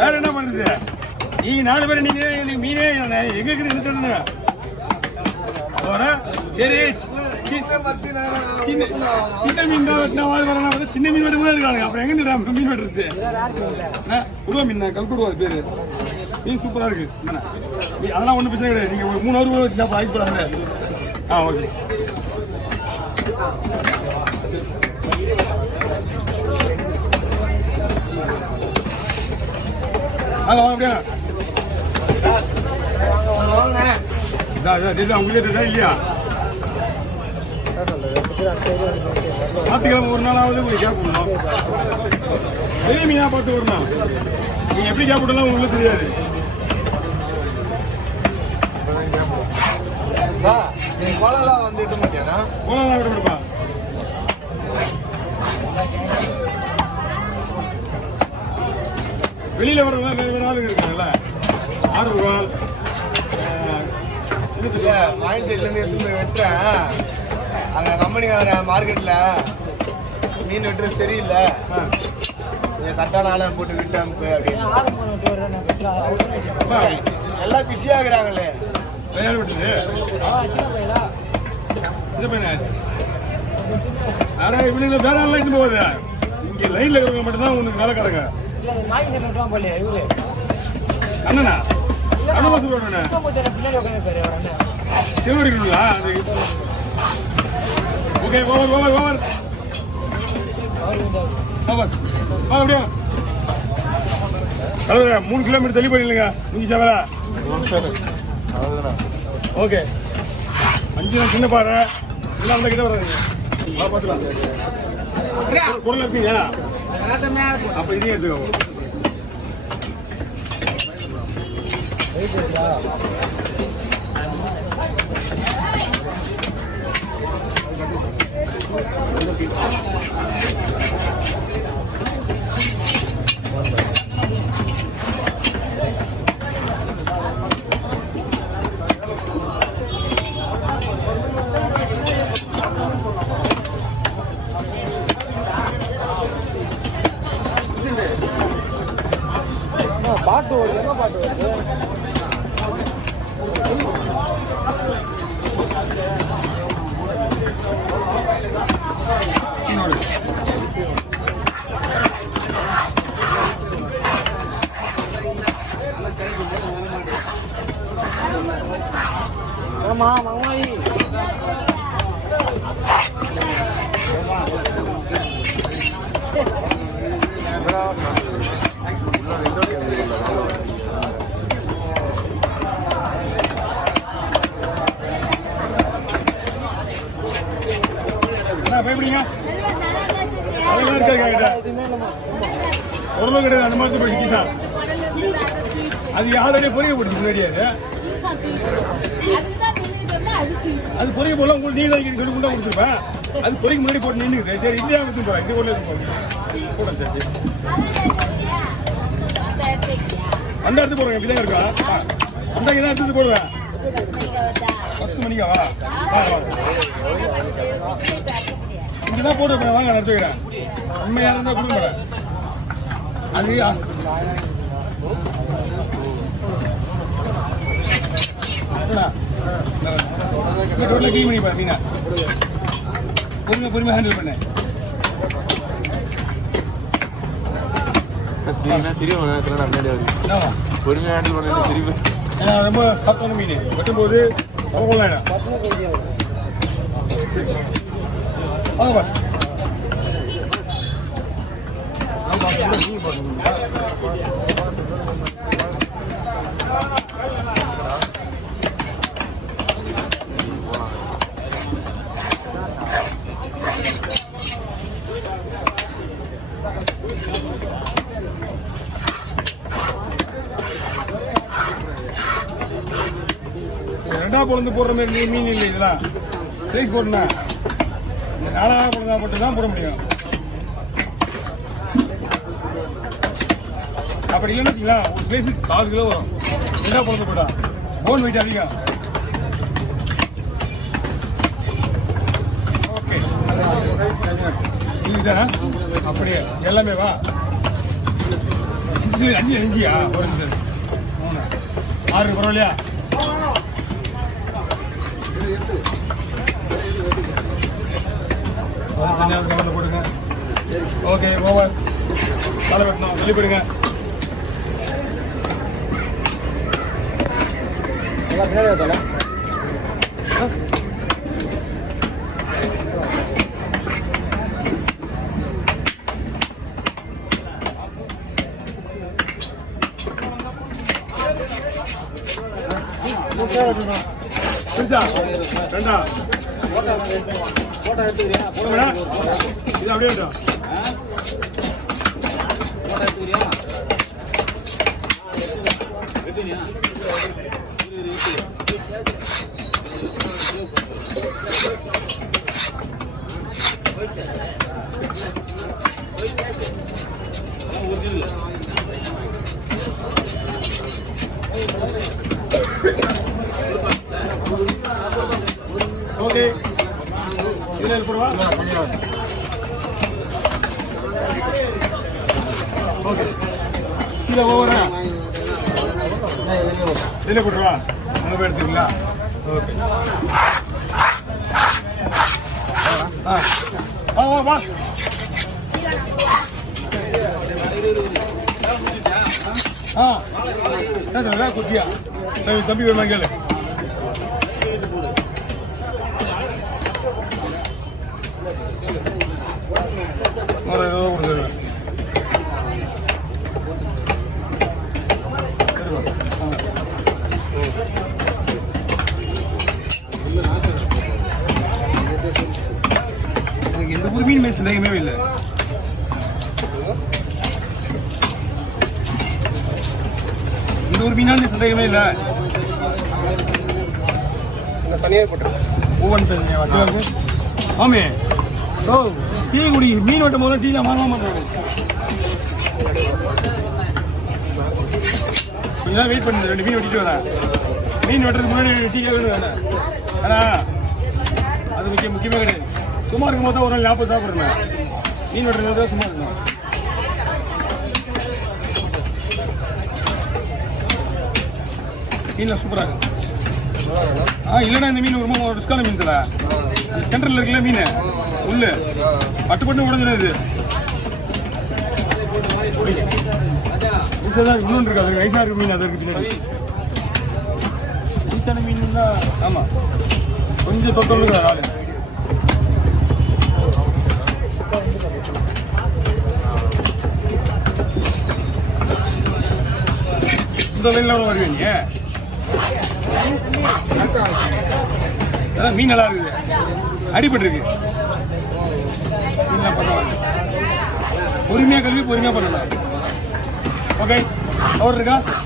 வேற என்ன பண்ணுது? நீங்க 4 பேர் நீங்க மீனே எங்க இருக்குன்னு சரி. சின்ன மீன் தான் வெட்டினா வரனா சின்ன மீன் வெட்டு கூட இருக்காங்க. அப்புறம் எங்க மீன் வெட்டுறது? உருவா மீன் கல்குருவா பேரு. மீன் சூப்பரா இருக்கு. அதெல்லாம் ஒன்றும் பிரச்சனை கிடையாது. நீங்க ஒரு 3 hour வச்சு சாப்பிட ஆகி போறாங்க. ஓகே. அப்படியா உங்களே இல்லையா? ஞாயிற்றுக்கிழமை ஒரு நாளாவது உங்களுக்கு கேப் விடணும். பெரிய மீனா பார்த்து வரணும். நீங்க எப்படி கேப் விடலாம் உங்களுக்கு தெரியாது. கோலெல்லாம் வந்துட்டு மாட்டேனா? கோலெல்லாம் விட முடியுமா? வெளியில வர்றவங்க வேற ஆளுங்க இருக்காங்கல்ல, ஆர்வம் மைண்ட் சைட்லேருந்து எடுத்து போய் வெட்டுறேன். அங்கே கம்பெனிக்கார மார்க்கெட்டில் மீன் வெட்டுறது சரியில்லை, கரெக்டான ஆளை போட்டு விட்டேன் அப்படின்னு எல்லாம் பிஸியாகிறாங்களே. விட்டுது இவனுங்க வேற ஆள் இட்டு போகுது. இங்கே லைன்ல இருக்கிறவங்க மட்டும்தான் உனக்கு வேலை கிடங்க. அண்ணனா சிவடிக்கணுங்களா? ஓகே ஓவர் ஓவர் ஓவர் அப்படியா? 3 கிலோமீட்டர் தள்ளி போயிடலங்க. நீங்க சேவரா ஓகே. 5 சின்ன பாரு எல்லாம் அந்த கிட்ட வர்றாங்க. பார்த்துக்கலாம் குரல் இருக்கீங்க. அப்ப இதையும் எடுத்துக்கோ. பாட்டு வருது, என்ன பாட்டு வருது? ஆமா மங்கமாயி பயப்படிங்க உடம்பு கிடையாது. அந்த மாதிரி போயிடுச்சு. அது ஆல்ரெடி பொறிக்க போட்டு முன்னாடியாது. அது பொறிக்க போடலாம். உங்களுக்கு நீங்க தான் சொல்லி குண்டா கொடுத்துருப்பேன். அது பொறிக்க முன்னாடி போட்டு நின்றுது. சரி இல்லையா எடுத்து போறேன். இது கூட கூட சரி அந்த இடத்து போடுவேன். இப்படிதான் இருக்கா? அந்த தான் எடுத்து போடுவேன். 10 மணிக்கா? இங்கதான் போட்டு வாங்க நடத்துக்கிறேன். உண்மையா இருந்தா கொடுங்க. அது கிளீன் பண்ணி பாத்தீங்கன்னா பொறுமையா ஹேண்டில் பண்ண பொறுமையா ஹேண்டில் பண்ண சிரிப்பு. ரொம்ப சாப்பிட்டான மீன் வெட்டும்போது ஆயிடும். ரெண்டா பொழுது போடுற மாதிரி மீன் இல்லை. இதெல்லாம் சைஸ் போட்டுனா இந்த 4ஆவது பொழுதா மட்டும் தான் போட முடியும். அப்படி இல்லைன்னு வச்சுங்களா ஒரு சைஸு 4 கிலோ வரும். ரெண்டா பொழுது போட்டா போன் வெயிட் அதிகம். ஓகே இதுதானே அப்படியே எல்லாமே வா 5 5 ஒரு நிமிஷம் 3 6 பரவாயில்லையா தனியாக போடுங்க ஓகே ஓவர் தலை வெட்டணும் வெளியே போடுங்க புரிச்சா ரெண்டா போட்டோ எடுத்துக்கிறியா இது அப்படியே விட்டோம் போட்டோ எடுத்துக்கிறியா எடுத்துனியா ஓகே இதுல போடுவா ஓகே இதுல ஓவரா இதுல போட்டுருவா அங்க போய் எடுத்துங்களா ஓகே வா வா குட்டியா தம்பி வேணுமா கேளு எந்த ஒரு மீன் மேட்ச் சந்தேகமே இல்லை இந்த ஒரு மீனான சந்தேகமே இல்லை தனியாக போட்டுருக்கேன் ஒவ்வொன்று தனியாக இருக்கு ஆமே ஓ டீ குடி மீன் வெட்டும் போது டீ தான் வாங்க மாட்டேன் கொஞ்சம் வெயிட் பண்ணு 2 மீன் வெட்டிட்டு வரேன் மீன் வெட்டுறதுக்கு முன்னாடி டீ கேட்கணும் வேணாம் ஆனால் அது முக்கியமே கிடையாது சும்மா இருக்கும் போது ஒரு நாள் ஞாபகம் சாப்பிட்றேன் மீன் வெட்டுறது தான் சும்மா இருக்கணும் மீன்லாம் சூப்பராக இருக்கு இல்லைன்னா இந்த மீன் ரொம்ப ரிஸ்கான மீன் தல சென்ட்ரல் இருக்குல்ல மீன் உள்ள பட்டு பட்டு உடஞ்சிடும் இது இன்னொன்று இருக்கு அது ரைஸாக இருக்கு மீன் அது இருக்கு பின்னாடி ரைஸான மீன் தான் ஆமாம் கொஞ்சம் தொத்தொல்லுங்க நாள் இந்த லைனில் வருவீங்க அதான் மீன் நல்லா இருக்குது அடிபட்டுருக்கு மீன்லாம் பரவாயில்ல பொறுமையாக கல்வி பொறுமையாக பண்ணலாம் ஓகே அவர் இருக்கா